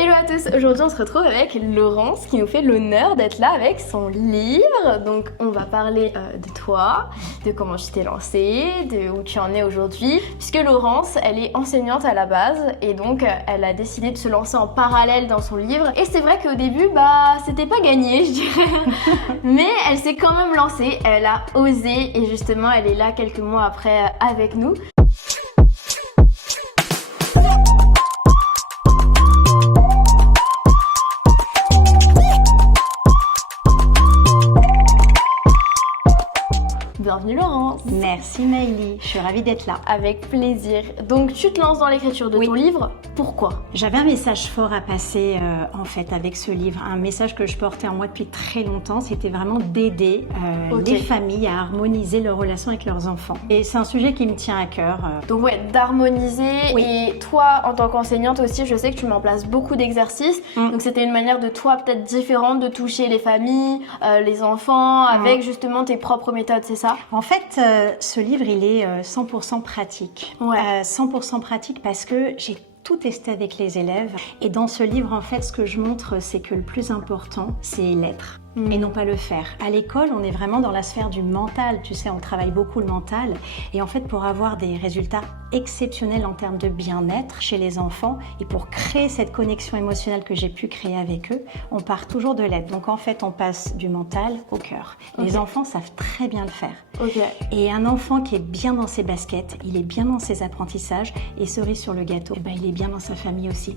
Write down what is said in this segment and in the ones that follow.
Hello à tous, aujourd'hui on se retrouve avec Laurence qui nous fait l'honneur d'être là avec son livre. Donc on va parler de toi, de comment tu t'es lancée, de où tu en es aujourd'hui. Puisque Laurence, elle est enseignante à la base et donc elle a décidé de se lancer en parallèle dans son livre. Et c'est vrai qu'au début, c'était pas gagné je dirais. Mais elle s'est quand même lancée, elle a osé et justement elle est là quelques mois après avec nous. Bienvenue Laurence. Merci Maëlie, je suis ravie d'être là. Avec plaisir. Donc tu te lances dans l'écriture de ton livre, pourquoi? J'avais un message fort à passer en fait avec ce livre, un message que je portais en moi depuis très longtemps, c'était vraiment d'aider les familles à harmoniser leurs relations avec leurs enfants. Et c'est un sujet qui me tient à cœur. Donc ouais, d'harmoniser. Et toi en tant qu'enseignante aussi, je sais que tu mets en place beaucoup d'exercices, donc c'était une manière de toi peut-être différente de toucher les familles, les enfants, avec justement tes propres méthodes, c'est ça? En fait, ce livre, il est 100% pratique. 100% pratique parce que j'ai tout testé avec les élèves. Et dans ce livre, en fait, ce que je montre, c'est que le plus important, c'est l'être. Et non pas le faire. À l'école, on est vraiment dans la sphère du mental, tu sais, on travaille beaucoup le mental. Et en fait, pour avoir des résultats exceptionnels en termes de bien-être chez les enfants et pour créer cette connexion émotionnelle que j'ai pu créer avec eux, on part toujours de l'être. Donc en fait, on passe du mental au cœur. Les enfants savent très bien le faire. Et un enfant qui est bien dans ses baskets, il est bien dans ses apprentissages et cerise sur le gâteau, il est bien dans sa famille aussi.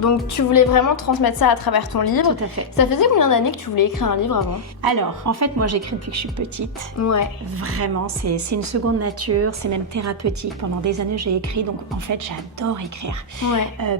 Donc tu voulais vraiment transmettre ça à travers ton livre. Tout à fait. Ça faisait combien d'années que tu voulais écrire un livre avant? Alors, en fait, moi j'écris depuis que je suis petite. Vraiment, c'est une seconde nature, c'est même thérapeutique. Pendant des années, j'ai écrit, donc en fait, j'adore écrire.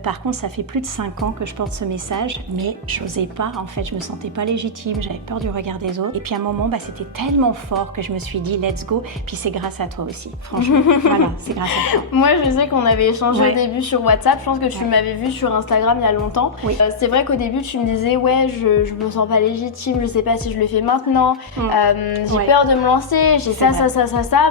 Par contre, ça fait plus de 5 ans que je porte ce message, mais j'osais pas, en fait, je me sentais pas légitime, j'avais peur du regard des autres. Et puis à un moment, c'était tellement fort que je me suis dit, let's go. Puis c'est grâce à toi aussi, franchement. Voilà, c'est grâce à toi. Moi, je sais qu'on avait échangé au début sur WhatsApp. Je pense que tu m'avais vu sur Instagram il y a longtemps. C'est vrai qu'au début, tu me disais, ouais, je me sens pas légitime, je sais pas si je le fais maintenant, j'ai peur de me lancer, j'ai ça,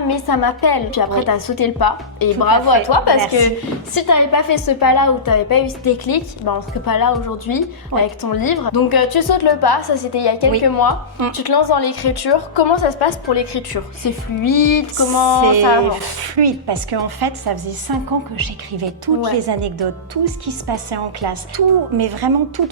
mais ça m'appelle. Puis après, t'as sauté le pas. Et bravo à toi, parce que si t'avais pas fait ce pas-là ou t'avais pas eu ce déclic, on serait pas là aujourd'hui avec ton livre. Donc tu sautes le pas, ça c'était il y a quelques mois. Tu te lances dans l'écriture. Comment ça se passe pour l'écriture? C'est fluide? Comment ça avance? C'est fluide parce qu'en fait, ça faisait 5 ans que j'écrivais toutes les anecdotes, tout ce qui se passait en classe, tout, mais vraiment tout,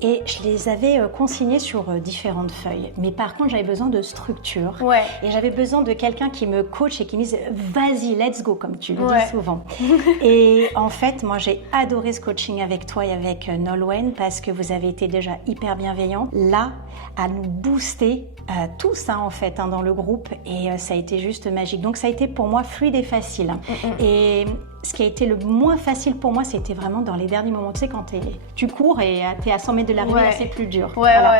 et je les avais consignés sur différentes feuilles. Mais par contre, j'avais besoin de structure et j'avais besoin de quelqu'un qui me coach et qui me dise vas-y, let's go, comme tu le dis souvent. Et en fait, moi, j'ai adoré ce coaching avec toi et avec Nolwenn parce que vous avez été déjà hyper bienveillants là à nous booster tous en fait dans le groupe et ça a été juste magique. Donc ça a été pour moi fluide et facile. Et ce qui a été le moins facile pour moi, c'était vraiment dans les derniers moments. Tu sais, quand tu cours et t'es à 100 mètres de l'arrivée, c'est plus dur.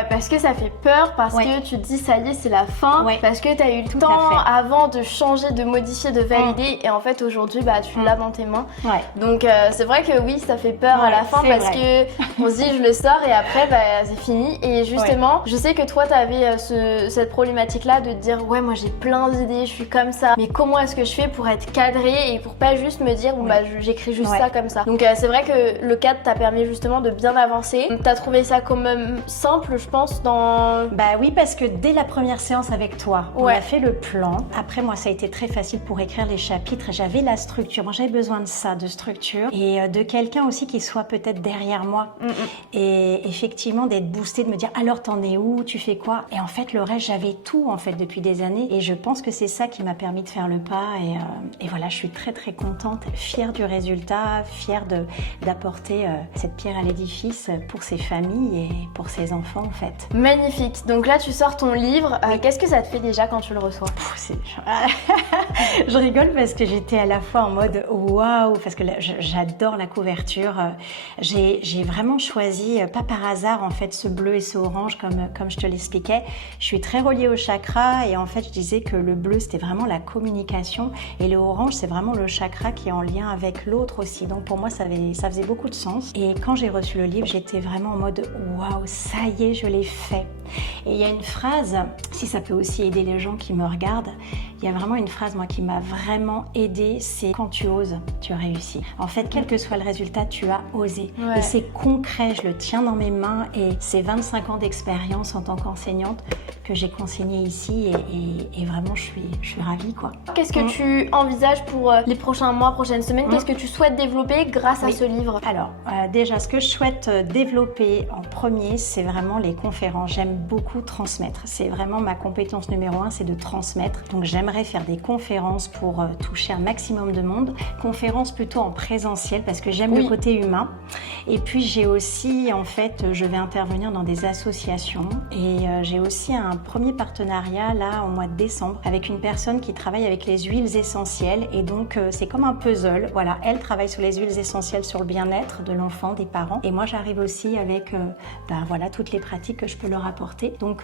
Parce que ça fait peur, parce que tu te dis ça y est, c'est la fin, parce que t'as eu le temps avant de changer, de modifier, de valider, et en fait aujourd'hui, tu l'as dans tes mains. Donc c'est vrai que oui, ça fait peur à la fin parce que on se dit je le sors et après c'est fini. Et justement, je sais que toi t'avais cette problématique-là de te dire moi j'ai plein d'idées, je suis comme ça, mais comment est-ce que je fais pour être cadrée et pour pas juste me dire j'écris juste ça comme ça. Donc c'est vrai que le cadre t'a permis justement de bien avancer. T'as trouvé ça quand même simple, je pense, dans... oui, parce que dès la première séance avec toi, on a fait le plan. Après, moi, ça a été très facile pour écrire les chapitres. J'avais la structure. Moi, j'avais besoin de ça, de structure. Et de quelqu'un aussi qui soit peut-être derrière moi. Et effectivement, d'être boosté, de me dire alors, t'en es où? Tu fais quoi? Et en fait, le reste, j'avais tout, en fait, depuis des années. Et je pense que c'est ça qui m'a permis de faire le pas. Et voilà, je suis très, très contente, fière du résultat, fière d'apporter cette pierre à l'édifice pour ses familles et pour ses enfants en fait. Magnifique. Donc là tu sors ton livre. Qu'est-ce que ça te fait déjà quand tu le reçois? Je rigole parce que j'étais à la fois en mode waouh, parce que j'adore la couverture. J'ai vraiment choisi, pas par hasard en fait, ce bleu et ce orange comme je te l'expliquais. Je suis très reliée au chakra et en fait je disais que le bleu c'était vraiment la communication et le orange c'est vraiment le chakra qui est en lien avec l'autre aussi. Donc pour moi ça faisait beaucoup de sens. Et quand j'ai reçu le livre, j'étais vraiment en mode waouh, ça y est, je l'ai fait. Et il y a une phrase, si ça peut aussi aider les gens qui me regardent, il y a vraiment une phrase moi qui m'a vraiment aidée, c'est quand tu oses, tu réussis. En fait, quel que soit le résultat, tu as osé. Et c'est concret, je le tiens dans mes mains et c'est 25 ans d'expérience en tant qu'enseignante que j'ai consigné ici et vraiment je suis ravie quoi. Qu'est-ce que tu envisages pour les prochains mois, prochaines semaines? Qu'est-ce que tu souhaites développer grâce à ce livre? Alors déjà, ce que je souhaite développer en premier, c'est vraiment les conférences. J'aime beaucoup transmettre. C'est vraiment ma compétence numéro 1, c'est de transmettre. Donc j'aimerais faire des conférences pour toucher un maximum de monde. Conférences plutôt en présentiel parce que j'aime le côté humain. Et puis j'ai aussi, en fait, je vais intervenir dans des associations et j'ai aussi un premier partenariat là au mois de décembre avec une personne qui travaille avec les huiles essentielles et donc c'est comme un puzzle. Voilà, elle travaille sur les huiles essentielles, sur le bien-être de l'enfant, des parents et moi j'arrive aussi avec voilà, toutes les pratiques que je peux leur apporter. Donc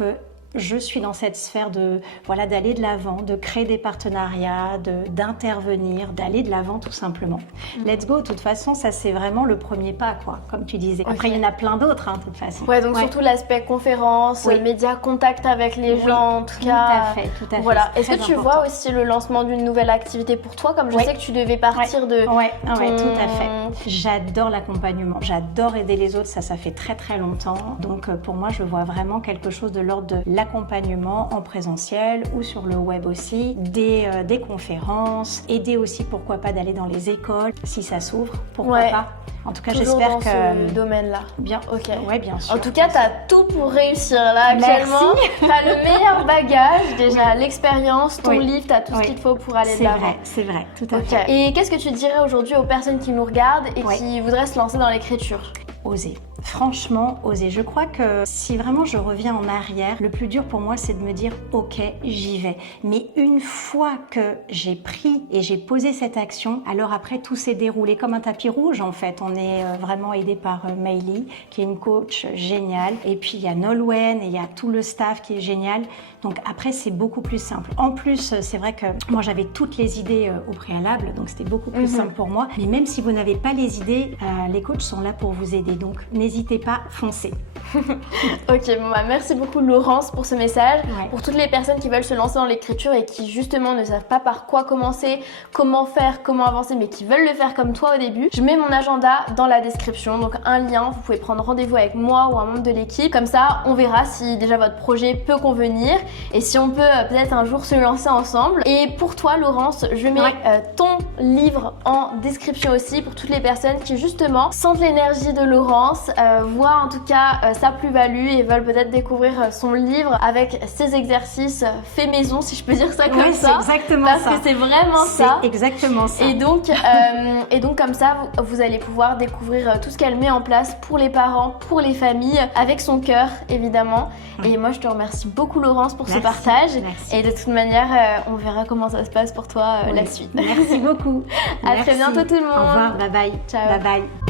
je suis dans cette sphère de voilà d'aller de l'avant, de créer des partenariats, d'intervenir, d'aller de l'avant tout simplement. Let's go, de toute façon, ça c'est vraiment le premier pas quoi, comme tu disais. Après il y en a plein d'autres de toute façon. Ouais, donc surtout l'aspect conférence, médias, contact avec les gens, en tout cas. Tout à fait. Voilà. Est-ce que tu vois aussi le lancement d'une nouvelle activité pour toi, comme je sais que tu devais partir de tout à fait. J'adore l'accompagnement, j'adore aider les autres, ça fait très très longtemps. Donc pour moi, je vois vraiment quelque chose de l'ordre de l'accompagnement en présentiel ou sur le web aussi, des conférences, aider aussi pourquoi pas d'aller dans les écoles si ça s'ouvre, pourquoi pas. En tout cas, j'espère que ce domaine-là. Bien, ouais, bien sûr. En tout cas, t'as tout pour réussir là actuellement. T'as le meilleur bagage déjà, l'expérience, ton livre, t'as tout ce qu'il te faut pour aller de l'avant. C'est vrai, tout à fait. Et qu'est-ce que tu dirais aujourd'hui aux personnes qui nous regardent et qui voudraient se lancer dans l'écriture? Oser. Franchement, oser. Je crois que si vraiment je reviens en arrière, le plus dur pour moi, c'est de me dire « Ok, j'y vais ». Mais une fois que j'ai pris et j'ai posé cette action, alors après, tout s'est déroulé comme un tapis rouge en fait. On est vraiment aidé par Meili, qui est une coach géniale. Et puis, il y a Nolwenn et il y a tout le staff qui est génial. Donc après, c'est beaucoup plus simple. En plus, c'est vrai que moi, j'avais toutes les idées au préalable, donc c'était beaucoup plus simple pour moi. Mais même si vous n'avez pas les idées, les coachs sont là pour vous aider. Donc, n'hésitez pas, foncez. Ok, bon bah merci beaucoup Laurence pour ce message. Pour toutes les personnes qui veulent se lancer dans l'écriture et qui justement ne savent pas par quoi commencer, comment faire, comment avancer, mais qui veulent le faire comme toi au début, je mets mon agenda dans la description, donc un lien, vous pouvez prendre rendez-vous avec moi ou un membre de l'équipe. Comme ça, on verra si déjà votre projet peut convenir et si on peut peut-être un jour se lancer ensemble. Et pour toi Laurence, je mets ton livre en description aussi pour toutes les personnes qui justement sentent l'énergie de Laurence, voient en tout cas sa plus-value et veulent peut-être découvrir son livre avec ses exercices faits maison, si je peux dire ça comme ça. C'est exactement parce ça. Parce que c'est vraiment ça. C'est exactement ça. Et donc comme ça, vous allez pouvoir découvrir tout ce qu'elle met en place pour les parents, pour les familles, avec son cœur évidemment. Et moi, je te remercie beaucoup Laurence pour ce partage. Merci. Et de toute manière, on verra comment ça se passe pour toi la suite. Merci beaucoup. À très bientôt tout le monde. Au revoir, bye bye. Ciao. Bye bye.